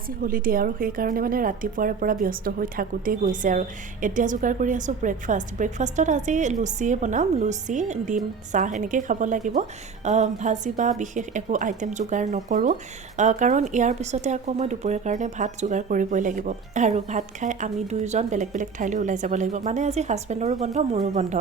আজি হলিডে আৰু সেইকাৰণে মানে ৰাতিপুৱাৰে পৰা ব্যস্ত হৈ থাকোঁতেই গৈছে আৰু এতিয়া যোগাৰ কৰি আছোঁ ব্ৰেকফাষ্টত আজি লুচিয়ে বনাম লুচি ডিম চাহ এনেকৈ খাব লাগিব ভাজি বা বিশেষ একো আইটেম যোগাৰ নকৰোঁ কাৰণ ইয়াৰ পিছতে আকৌ মই দুপৰীয়াৰ কাৰণে ভাত যোগাৰ কৰিবই লাগিব আৰু ভাত খাই আমি দুয়োজন বেলেগ বেলেগ ঠাইলৈ ওলাই যাব লাগিব মানে আজি হাজবেণ্ডৰো বন্ধ মোৰো বন্ধ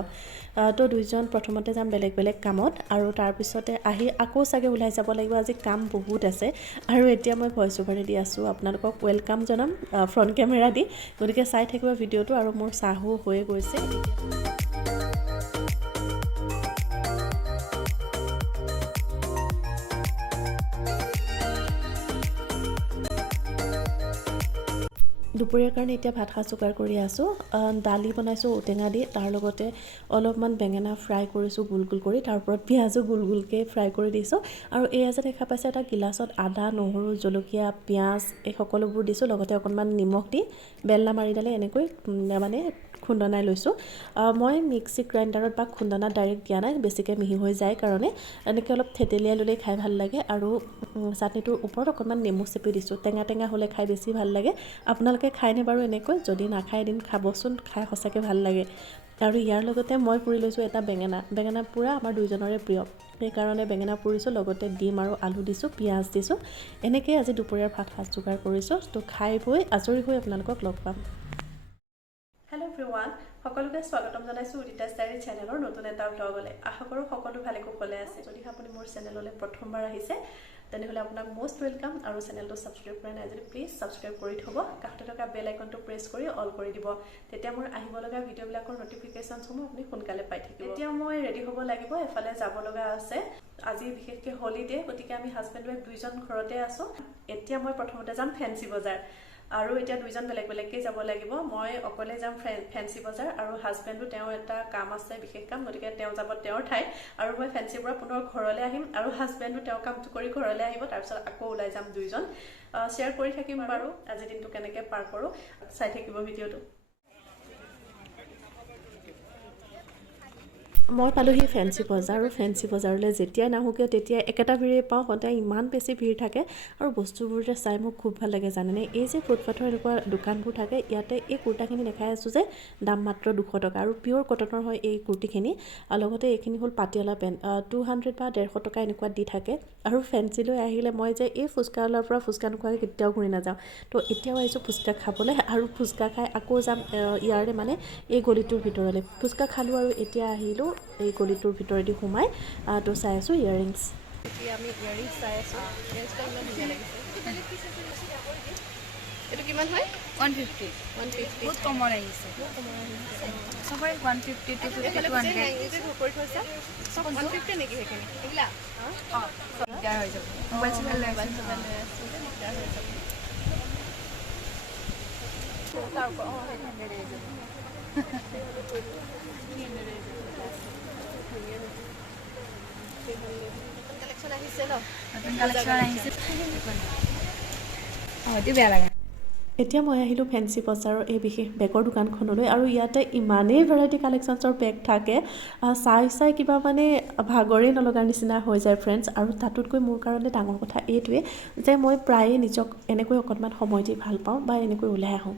তো দুয়োজন প্ৰথমতে যাম বেলেগ বেলেগ কামত আৰু তাৰপিছতে আহি আকৌ চাগে ওলাই যাব লাগিব আজি কাম বহুত আছে আৰু এতিয়া মই ভইচ অভাৰে দি আছোঁ আপোনালোকক ৱেলকাম জনাম ফ্ৰণ্ট কেমেৰা দি গতিকে চাই থাকিব ভিডিঅ'টো আৰু মোৰ চাহো হৈ গৈছে দুপৰীয়াৰ কাৰণে এতিয়া ভাত সাজ যোগাৰ কৰি আছোঁ দালি বনাইছোঁ ঔটেঙা দি তাৰ লগতে অলপমান বেঙেনা ফ্ৰাই কৰিছোঁ গোল গোল কৰি তাৰ ওপৰত পিঁয়াজো গোল গোলকৈ ফ্ৰাই কৰি দিছোঁ আৰু এয়া যে দেখা পাইছে এটা গিলাচত আদা নহৰু জলকীয়া পিঁয়াজ এই সকলোবোৰ দিছোঁ লগতে অকণমান নিমখ দি বেলনা মাৰিডালে এনেকৈ মানে খুন্দনাই লৈছোঁ মই মিক্সি গ্ৰাইণ্ডাৰত বা খুন্দনাত ডাইৰেক্ট দিয়া নাই বেছিকৈ মিহি হৈ যায় কাৰণে এনেকৈ অলপ থেতেলিয়াই ল'লেই খাই ভাল লাগে আৰু চাটনিটোৰ ওপৰত অকণমান নেমু চেপি দিছোঁ টেঙা টেঙা হ'লে খাই বেছি ভাল লাগে আপোনালোকে খায়নে বাৰু এনেকৈ যদি নাখায় এদিন খাবচোন খাই সঁচাকৈ ভাল লাগে আৰু ইয়াৰ লগতে মই পুৰি লৈছোঁ এটা বেঙেনা পুৰা আমাৰ দুইজনৰে প্ৰিয় সেইকাৰণে বেঙেনা পুৰিছোঁ লগতে ডিম আৰু আলু দিছোঁ পিঁয়াজ দিছোঁ এনেকৈ আজি দুপৰীয়াৰ ভাত সাজ যোগাৰ কৰিছোঁ তো খাই বৈ আজৰি হৈ আপোনালোকক লগ পাম হেল্ল' এভৰিৱান সকলোকে স্বাগতম জনাইছোঁ উদিতা ষ্টাইল চেনেলৰ নতুন এটা ব্লগলৈ আশা কৰোঁ সকলো ভালে কুশলে আছে যদি আপুনি মোৰ চেনেললৈ প্ৰথমবাৰ আহিছে তেনেহ'লে আপোনাক মষ্ট ৱেলকাম আৰু চেনেলটো ছাবস্ক্ৰাইব কৰা নাই যদি প্লিজ ছাবস্ক্ৰাইব কৰি থ'ব কাষতে থকা বেল আইকনটো প্ৰেছ কৰি অল কৰি দিব তেতিয়া মোৰ আহিব লগা ভিডিঅ'বিলাকৰ নটিফিকেশ্যনসমূহ আপুনি সোনকালে পাই থাকিব এতিয়া মই ৰেডি হ'ব লাগিব এফালে যাব লগা আছে আজি বিশেষকৈ হলিডে গতিকে আমি হাজবেণ্ড ৱাইফ দুইজন ঘৰতে আছোঁ এতিয়া মই প্ৰথমতে যাম ফেঞ্চি বজাৰ আৰু এতিয়া দুইজন বেলেগ বেলেগকৈ যাব লাগিব মই অকলে যাম ফেঞ্চি বজাৰ আৰু হাজবেণ্ডো তেওঁৰ এটা কাম আছে বিশেষ কাম গতিকে তেওঁ যাব তেওঁৰ ঠাইত আৰু মই ফেঞ্চিৰ পৰা পুনৰ ঘৰলৈ আহিম আৰু হাজবেণ্ডো তেওঁৰ কামটো কৰি ঘৰলৈ আহিব তাৰপিছত আকৌ ওলাই যাম দুইজন শ্বেয়াৰ কৰি থাকিম বাৰু আজি দিনটো কেনেকৈ পাৰ কৰোঁ চাই থাকিব ভিডিঅ'টো মই পালোহি ফেঞ্চি বজাৰ আৰু ফেঞ্চি বজাৰলৈ যেতিয়াই নাহোঁ কিয় তেতিয়াই একেটা ভিৰেই পাওঁ সদায় ইমান বেছি ভিৰ থাকে আৰু বস্তুবোৰতে চাই মোক খুব ভাল লাগে জানেনে এই যে ফুটপাথৰ এনেকুৱা দোকানবোৰ থাকে ইয়াতে এই কুৰ্তাখিনি দেখাই আছোঁ যে দাম মাত্ৰ 200 টকা আৰু পিয়'ৰ কটনৰ হয় এই কুৰ্তিখিনি আৰু লগতে এইখিনি হ'ল পাটিয়ালা পেণ্ট 200 বা 150 টকা এনেকুৱা দি থাকে আৰু ফেঞ্চিলৈ আহিলে মই যে এই ফুচকাৱালাৰ পৰা ফুচকা নোখোৱাকৈ কেতিয়াও ঘূৰি নাযাওঁ তো এতিয়াও আহিছোঁ ফুচকা খাবলৈ আৰু ফুচকা খাই আকৌ যাম ইয়াৰে মানে এই গলিটোৰ ভিতৰলৈ ফুচকা খালোঁ আৰু এতিয়া আহিলোঁ এই গলিটোৰ ভিতৰেদি সোমাই তো চাই আছোঁ ইয়াৰিংছ এতিয়া আমি ইয়াৰিংছ চাই আছোঁ ইয়াৰিংছটা ইমান ধুনীয়া লাগিছে এইটো কিমান হয় 150 বহুত কমত আহিছে সবৰে 150 to 200 কৰি থৈছা 150 নেকি সেইখিনি এইবিলাক অঁ দিগদাৰ হৈ যাব মোবাইল চোবাইল লৈ আছে তাৰ ওপৰত অঁ কালেকশ্যন আহিছে ন নতুন কালেকশ্যন আহিছে অঁ এইটো বেয়া লাগে এতিয়া মই আহিলোঁ ফেঞ্চি বজাৰৰ এই বিশেষ বেগৰ দোকানখনলৈ আৰু ইয়াতে ইমানেই ভেৰাইটি কালেকশ্যনছৰ বেগ থাকে চাই কিবা মানে ভাগৰেই নলগাৰ নিচিনা হৈ যায় ফ্ৰেণ্ডছ আৰু তাতোতকৈ মোৰ কাৰণে ডাঙৰ কথা এইটোৱে যে মই প্ৰায়ে নিজক এনেকৈ অকণমান সময় দি ভাল পাওঁ বা এনেকৈ ওলাই আহোঁ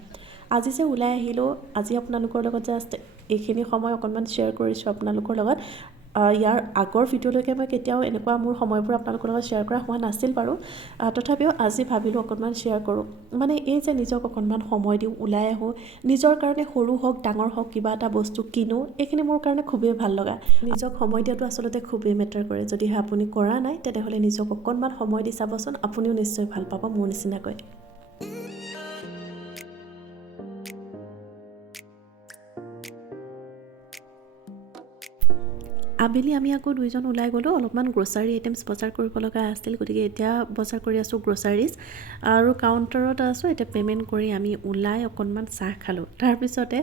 আজি যে ওলাই আহিলোঁ আজি আপোনালোকৰ লগত জাষ্ট এইখিনি সময় অকণমান শ্বেয়াৰ কৰিছোঁ আপোনালোকৰ লগত ইয়াৰ আগৰ ভিডিঅ'লৈকে মই কেতিয়াও এনেকুৱা মোৰ সময়বোৰ আপোনালোকৰ লগত শ্বেয়াৰ কৰা হোৱা নাছিল বাৰু তথাপিও আজি ভাবিলোঁ অকণমান শ্বেয়াৰ কৰোঁ মানে এই যে নিজক অকণমান সময় দিওঁ ওলাই আহোঁ নিজৰ কাৰণে সৰু হওক ডাঙৰ হওক কিবা এটা বস্তু কিনো এইখিনি মোৰ কাৰণে খুবেই ভাল লগা নিজক সময় দিয়াটো আচলতে খুবেই মেটাৰ কৰে যদিহে আপুনি কৰা নাই তেনেহ'লে নিজক অকণমান সময় দি চাবচোন আপুনিও নিশ্চয় ভাল পাব মোৰ নিচিনাকৈ আবেলি আমি আকৌ দুইজন ওলাই গ'লোঁ অলপমান গ্ৰ'চাৰী আইটেমছ বজাৰ কৰিব লগা আছিল গতিকে এতিয়া বজাৰ কৰি আছোঁ গ্ৰ'চাৰিজ আৰু কাউণ্টাৰত আছোঁ এতিয়া পে'মেণ্ট কৰি আমি ওলাই অকণমান চাহ খালোঁ তাৰপিছতে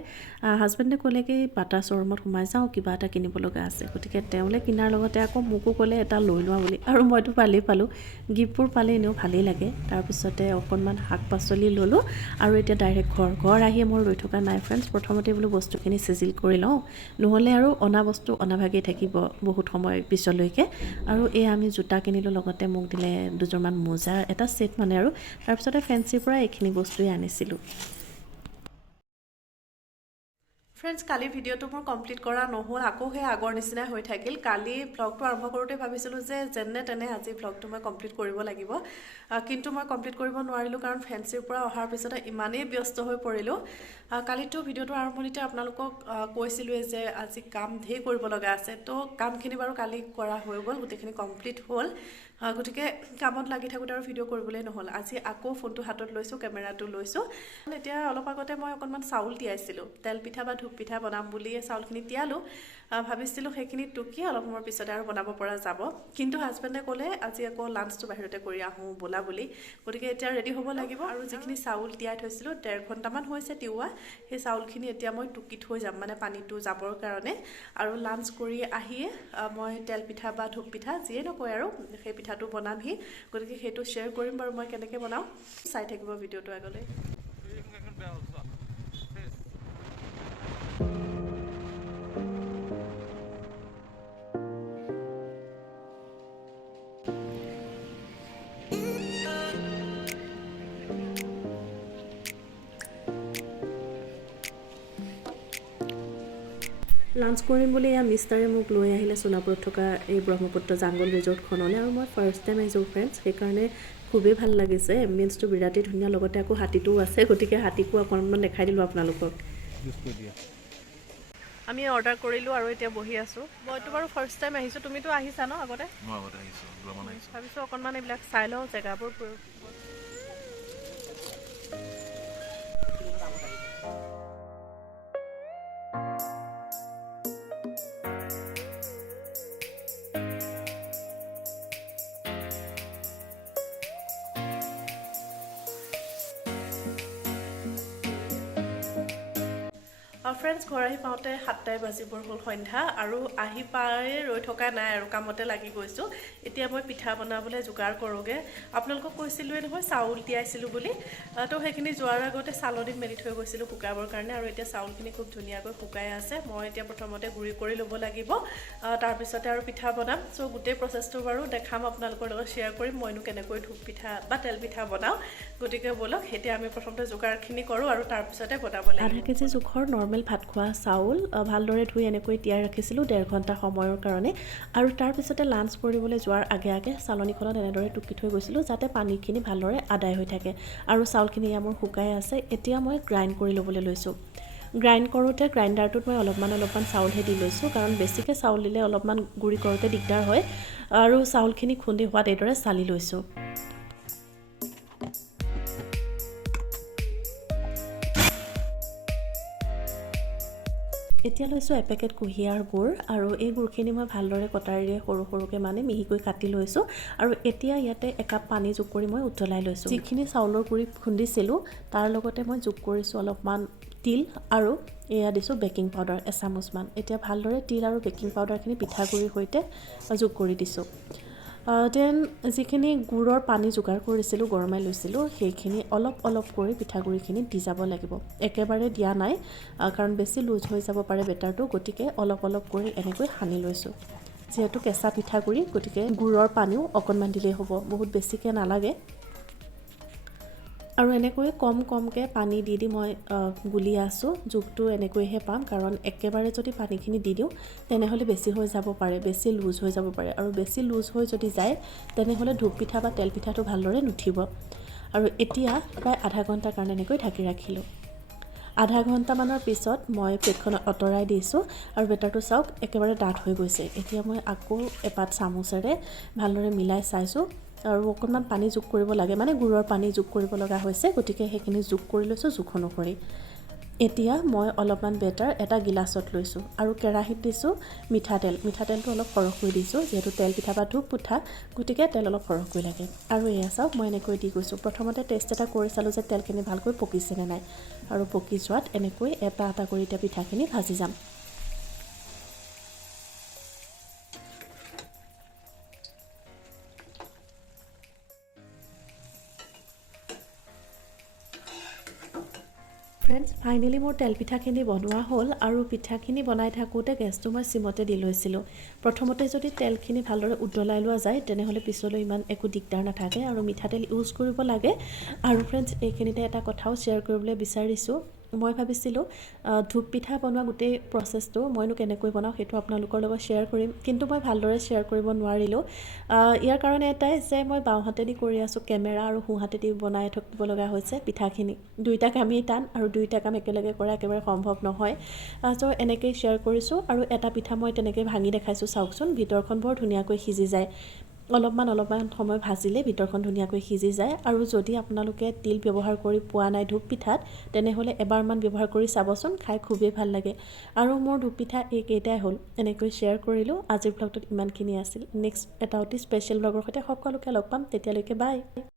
হাজবেণ্ডে ক'লে কি বাটা শ্ব'ৰুমত সোমাই যাওঁ কিবা এটা কিনিব লগা আছে গতিকে তেওঁলে কিনাৰ লগতে আকৌ মোকো ক'লে এটা লৈ লোৱা বুলি আৰু মইতো পালোঁ গিফ্টবোৰ পালে এনেও ভালেই লাগে তাৰপিছতে অকণমান শাক পাচলি ল'লোঁ আৰু এতিয়া ডাইৰেক্ট ঘৰ আহি মই ৰৈ থকা নাই ফ্ৰেণ্ডছ প্ৰথমতে বোলো বস্তুখিনি চিজিল কৰি লওঁ নহ'লে আৰু অনা বস্তু অনাভাগেই থাকিব বহুত সময় পিছলৈকে আৰু এই আমি জোতা কিনিলোঁ লগতে মোক দিলে দুযোৰমান মোজাৰ এটা ছেট মানে আৰু তাৰপিছতে ফেঞ্চিৰ পৰা এইখিনি বস্তুৱে আনিছিলোঁ ফ্ৰেণ্ডছ কালি ভিডিঅ'টো মোৰ কমপ্লিট কৰা নহ'ল আকৌ সেই আগৰ নিচিনাই হৈ থাকিল কালি ভ্লগটো আৰম্ভ কৰোঁতে ভাবিছিলোঁ যে যেনে তেনে আজি ভ্লগটো মই কমপ্লিট কৰিব লাগিব কিন্তু মই কমপ্লিট কৰিব নোৱাৰিলোঁ কাৰণ ফেঞ্চিৰ পৰা অহাৰ পিছতে ইমানেই ব্যস্ত হৈ পৰিলোঁ কালিতো ভিডিঅ'টো আৰম্ভণিতে আপোনালোকক কৈছিলোঁৱে যে আজি কাম ধেৰ কৰিব লগা আছে তো কামখিনি বাৰু কালি কৰা হৈ গ'ল গোটেইখিনি কমপ্লিট হ'ল গতিকে কামত লাগি থাকোঁতে আৰু ভিডিঅ' কৰিবলৈ নহ'ল আজি আকৌ ফোনটো হাতত লৈছোঁ কেমেৰাটো লৈছোঁ এতিয়া অলপ আগতে মই অকণমান চাউল তিয়াইছিলোঁ তেলপিঠা বা ধূপ পিঠা বনাম বুলিয়ে চাউলখিনি তিয়ালোঁ ভাবিছিলোঁ সেইখিনি টুকি অলপ সময়ৰ পিছতে আৰু বনাব পৰা যাব কিন্তু হাজবেণ্ডে ক'লে আজি আকৌ লাঞ্চটো বাহিৰতে কৰি আহোঁ ব'লা বুলি গতিকে এতিয়া ৰেডি হ'ব লাগিব আৰু যিখিনি চাউল তিয়াই থৈছিলোঁ 1.5 ঘণ্টামান হৈছে তিওৱা সেই চাউলখিনি এতিয়া মই টুকি থৈ যাম মানে পানীটো যাবৰ কাৰণে আৰু লাঞ্চ কৰি আহিয়ে মই তেলপিঠা বা ধূপ পিঠা যিয়ে নকয় আৰু সেই পিঠাটো বনামহি গতিকে সেইটো শ্বেয়াৰ কৰিম বাৰু মই কেনেকৈ বনাওঁ চাই থাকিব ভিডিঅ'টো আগলৈ লাঞ্চ কৰিম বুলি এয়া মিষ্টাৰে মোক লৈ আহিলে সোণাপুৰত থকা এই ব্ৰহ্মপুত্ৰ জাংগল ৰিজৰ্টখনলৈ আৰু মই ফাৰ্ষ্ট টাইম আহিছোঁ ফ্ৰেণ্ডছ সেইকাৰণে খুবেই ভাল লাগিছে এম্বিয়েন্সটো বিৰাটেই ধুনীয়া লগতে আকৌ হাতীটোও আছে গতিকে হাতীকো অকণমান দেখাই দিলোঁ আপোনালোকক আমি অৰ্ডাৰ কৰিলোঁ আৰু এতিয়া বহি আছোঁ মইতো বাৰু ফাৰ্ষ্ট টাইম আহিছোঁ তুমিতো আহিছা ন আগতে ভাবিছোঁ অকণমান এইবিলাক চাই লওঁ জেগাবোৰ ফ্ৰেণ্ডছ ঘৰ আহি পাওঁতে 7টাই বাজিবৰ হ'ল সন্ধ্যা আৰু আহি পাই ৰৈ থকা নাই আৰু কামতে লাগি গৈছোঁ এতিয়া মই পিঠা বনাবলৈ যোগাৰ কৰোঁগৈ আপোনালোকক কৈছিলোঁৱে নহয় চাউল তিয়াইছিলোঁ বুলি তো সেইখিনি যোৱাৰ আগতে চালনীত মেলি থৈ গৈছিলোঁ শুকাবৰ কাৰণে আৰু এতিয়া চাউলখিনি খুব ধুনীয়াকৈ শুকাই আছে মই এতিয়া প্ৰথমতে গুড়ি কৰি ল'ব লাগিব তাৰপিছতে আৰু পিঠা বনাম চ' গোটেই প্ৰচেছটো বাৰু দেখাম আপোনালোকৰ লগত শ্বেয়াৰ কৰিম মইনো কেনেকৈ ধূপ পিঠা বা তেল পিঠা বনাওঁ গতিকে ব'লক এতিয়া আমি প্ৰথমতে যোগাৰখিনি কৰোঁ আৰু তাৰপিছতে বনাব লাগিব 1/2 কেজি জোখৰ নৰ্মেল ভাত খোৱা চাউল ভালদৰে ধুই এনেকৈ তিয়াই ৰাখিছিলোঁ 1.5 ঘণ্টা সময়ৰ কাৰণে আৰু তাৰপিছতে লাঞ্চ কৰিবলৈ যোৱাৰ আগে আগে চালনীখনত এনেদৰে টুকি থৈ গৈছিলোঁ যাতে পানীখিনি ভালদৰে আদায় হৈ থাকে আৰু চাউলখিনি ইয়াৰ মোৰ শুকাই আছে এতিয়া মই গ্ৰাইণ্ড কৰি ল'বলৈ লৈছোঁ গ্ৰাইণ্ড কৰোঁতে গ্ৰাইণ্ডাৰটোত মই অলপমান চাউলহে দি লৈছোঁ কাৰণ বেছিকৈ চাউল দিলে অলপমান গুড়ি কৰোঁতে দিগদাৰ হয় আৰু চাউলখিনি খুন্দি হোৱাত এইদৰে চালি লৈছোঁ এতিয়া লৈছোঁ এপেকেট কুঁহিয়াৰ গুড় আৰু এই গুড়খিনি মই ভালদৰে কটাৰীৰে সৰু সৰুকৈ মানে মিহিকৈ কাটি লৈছোঁ আৰু এতিয়া ইয়াতে একাপ পানী যোগ কৰি মই উতলাই লৈছোঁ যিখিনি চাউলৰ গুড়ি খুন্দিছিলোঁ তাৰ লগতে মই যোগ কৰিছোঁ অলপমান তিল আৰু এয়া দিছোঁ বেকিং পাউডাৰ এচামুচমান এতিয়া ভালদৰে তিল আৰু বেকিং পাউডাৰখিনি পিঠাগুড়িৰ সৈতে যোগ কৰি দিছোঁ দেন যিখিনি গুড়ৰ পানী যোগাৰ কৰিছিলোঁ গৰমাই লৈছিলোঁ সেইখিনি অলপ কৰি পিঠাগুড়িখিনি দি যাব লাগিব একেবাৰে দিয়া নাই কাৰণ বেছি লুজ হৈ যাব পাৰে বেটাৰটো গতিকে অলপ কৰি এনেকৈ সানি লৈছোঁ যিহেতু কেঁচা পিঠাগুড়ি গতিকে গুড়ৰ পানীও অকণমান দিলেই হ'ব বহুত বেছিকৈ নালাগে আৰু এনেকৈ কমকৈ পানী দি মই গুলি আছোঁ জোখটো এনেকৈহে পাম কাৰণ একেবাৰে যদি পানীখিনি দি দিওঁ তেনেহ'লে বেছি হৈ যাব পাৰে বেছি লুজ হৈ যাব পাৰে আৰু বেছি লুজ হৈ যদি যায় তেনেহ'লে ধূপ পিঠা বা তেল পিঠাটো ভালদৰে নুঠিব আৰু এতিয়া প্ৰায় 1/2 ঘণ্টাৰ কাৰণে এনেকৈ ঢাকি ৰাখিলোঁ 1/2 ঘণ্টামানৰ পিছত মই প্লেটখন আঁতৰাই দিছোঁ আৰু বেটাৰটো চাওক একেবাৰে ডাঠ হৈ গৈছে এতিয়া মই আকৌ এপাত চামুচেৰে ভালদৰে মিলাই চাইছোঁ আৰু অকণমান পানী যোগ কৰিব লাগে মানে গুড়ৰ পানী যোগ কৰিব লগা হৈছে গতিকে সেইখিনি যোগ কৰি লৈছোঁ জোখ অনুসৰি এতিয়া মই অলপমান বেটাৰ এটা গিলাচত লৈছোঁ আৰু কেৰাহীত দিছোঁ মিঠাতেলটো অলপ সৰহকৈ দিছোঁ যিহেতু তেল পিঠা বা ধূপ পিঠা গতিকে তেল অলপ সৰহকৈ লাগে আৰু এয়া চাওক মই এনেকৈ দি গৈছোঁ প্ৰথমতে টেষ্ট এটা কৰি চালোঁ যে তেলখিনি ভালকৈ পকিছেনে নাই আৰু পকি যোৱাত এনেকৈ এটা এটা কৰি এতিয়া পিঠাখিনি ভাজি যাম ফ্ৰেণ্ডছ ফাইনেলি মোৰ তেলপিঠাখিনি বনোৱা হ'ল আৰু পিঠাখিনি বনাই থাকোঁতে গেছটো মই চিমতে দি লৈছিলোঁ প্ৰথমতে যদি তেলখিনি ভালদৰে উতলাই লোৱা যায় তেনেহ'লে পিছলৈ ইমান একো দিগদাৰ নাথাকে আৰু মিঠাতেল ইউজ কৰিব লাগে আৰু ফ্ৰেণ্ডছ এইখিনিতে এটা কথাও শ্বেয়াৰ কৰিবলৈ বিচাৰিছোঁ মই ভাবিছিলোঁ ধূপ পিঠা বনোৱা গোটেই প্ৰচেছটো মইনো কেনেকৈ বনাওঁ সেইটো আপোনালোকৰ লগত শ্বেয়াৰ কৰিম কিন্তু মই ভালদৰে শ্বেয়াৰ কৰিব নোৱাৰিলোঁ ইয়াৰ কাৰণে এটাই যে মই বাওঁহাতেদি কৰি আছোঁ কেমেৰা আৰু সোঁহাতেদি বনাই থাকিব লগা হৈছে পিঠাখিনি দুইটা কামেই টান আৰু দুইটা কাম একেলগে কৰা একেবাৰে সম্ভৱ নহয় চ' এনেকৈয়ে শ্বেয়াৰ কৰিছোঁ আৰু এটা পিঠা মই তেনেকৈ ভাঙি দেখাইছোঁ চাওকচোন ভিতৰখন বৰ ধুনীয়াকৈ সিজি যায় অলপমান সময় ভাজিলে ভিতৰখন ধুনীয়াকৈ সিজি যায় আৰু যদি আপোনালোকে তিল ব্যৱহাৰ কৰি পোৱা নাই ধূপ পিঠাত তেনেহ'লে এবাৰমান ব্যৱহাৰ কৰি চাবচোন খাই খুবেই ভাল লাগে আৰু মোৰ ধূপ পিঠা এইকেইটাই হ'ল এনেকৈ শ্বেয়াৰ কৰিলোঁ আজিৰ ব্লগটোত ইমানখিনি আছিল নেক্সট এটা অতি স্পেচিয়েল ব্লগৰ সৈতে সকলোকে লগ পাম তেতিয়ালৈকে বাই